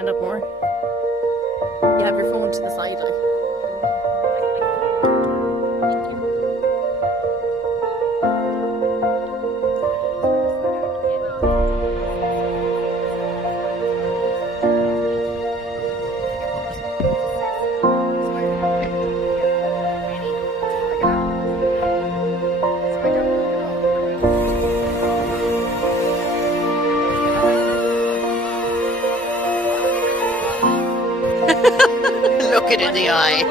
stand up more. You have your phone to the side, like. Look it in the eye.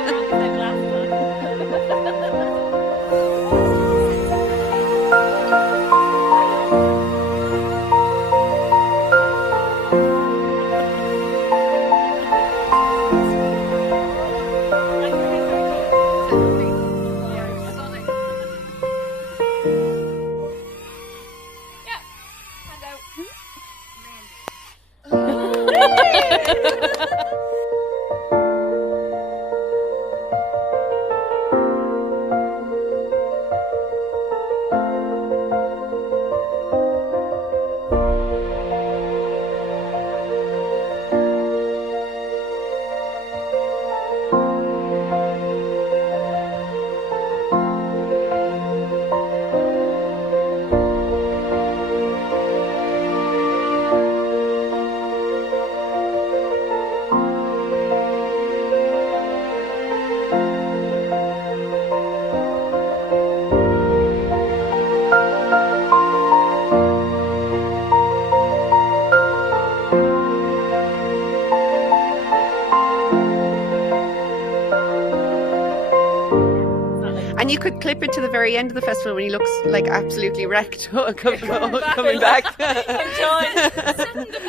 And you could clip it to the very end of the festival when he looks like absolutely wrecked coming back. Enjoy.